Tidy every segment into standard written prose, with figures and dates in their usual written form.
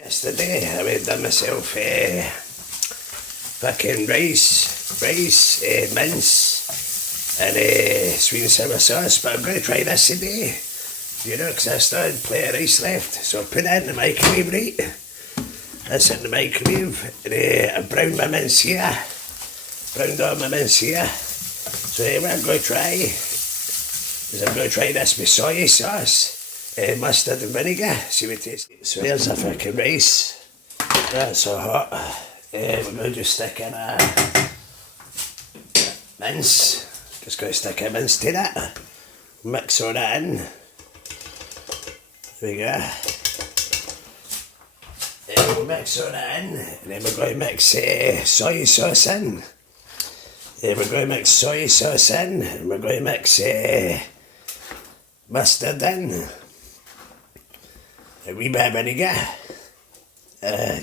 Yesterday I made myself fucking rice, mince and sweet and sour sauce, but I'm going to try this today, you know, because I still had plenty of rice left, so I put that in the microwave, right? That's in the microwave, and I browned my mince here, browned all my mince here, so what I'm going to try is I'm going to try this with soy sauce, mustard and vinegar, see what it tastes like. So here's the fucking rice, that's so hot, we're going to just stick in a mince, just going to stick a mince to that, mix all that in, there we go. We'll mix all that in, and then we're going to mix soy sauce in. We're going to mix soy sauce in, and we're going to mix mustard in. A wee bit of vinegar.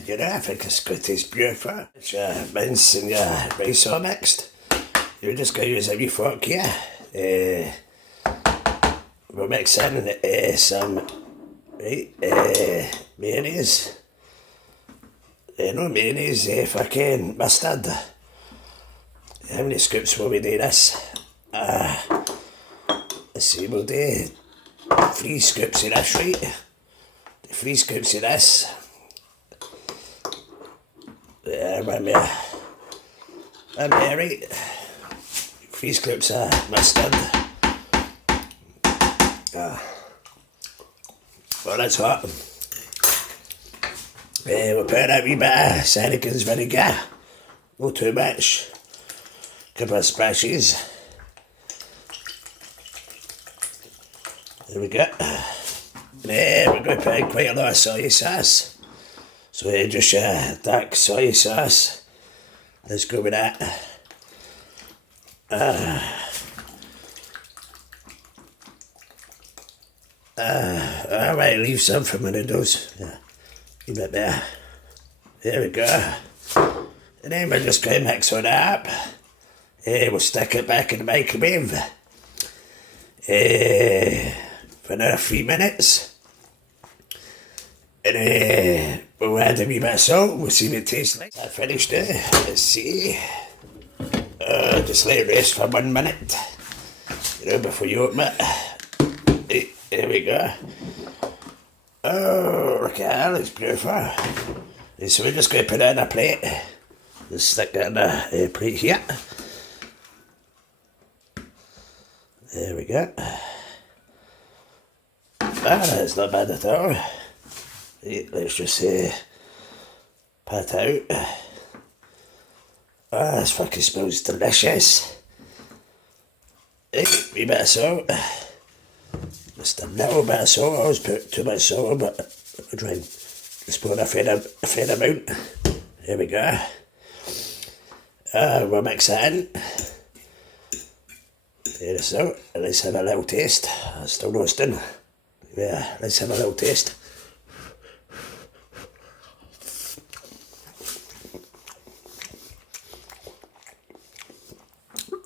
You know, I think it's going to taste beautiful. It's your mince and your rice all mixed. You're just going to use a wee fork here. We'll mix in some mayonnaise. No mayonnaise, fucking mustard. How many scoops will we do this? Let's see, we'll do 3 scoops of this, right? 3 scoops of this. I'm right. 3 scoops of mustard. Well, that's hot. We'll put a wee bit of Seneca's vinegar. Not too much. Couple of splashes. There we go. We're going to put in quite a lot of soy sauce. So just dark soy sauce. Let's go with that. I might leave some for my noodles. Yeah. A bit there. There we go. And then we're just going to mix all that up. We'll stick it back in the microwave for another 3 minutes. And we'll add a wee bit of salt. We'll see what it tastes like. I finished it. Let's see. Just let it rest for 1 minute. You know, before you open it. There we go. Oh, look at that, looks beautiful. And so we're just going to put it in a plate. Just stick it in a plate here. There we go. That's not bad at all. Let's just pat out. This fucking smells delicious. Wee bit of salt. Just a little bit of salt. I always put too much salt on, but I'll try and just put a fair amount. There we go. We'll mix that in. There the salt. Let's have a little taste. It's still roasting. Yeah, let's have a little taste.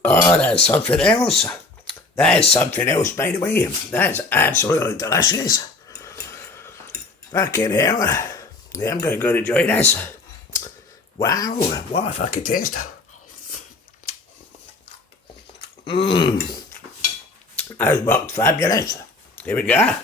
Oh, that's something else. That is something else, by the way. That's absolutely delicious. Fucking hell. Yeah, I'm going to go and enjoy this. Wow, what a fucking taste. That worked fabulous. Here we go.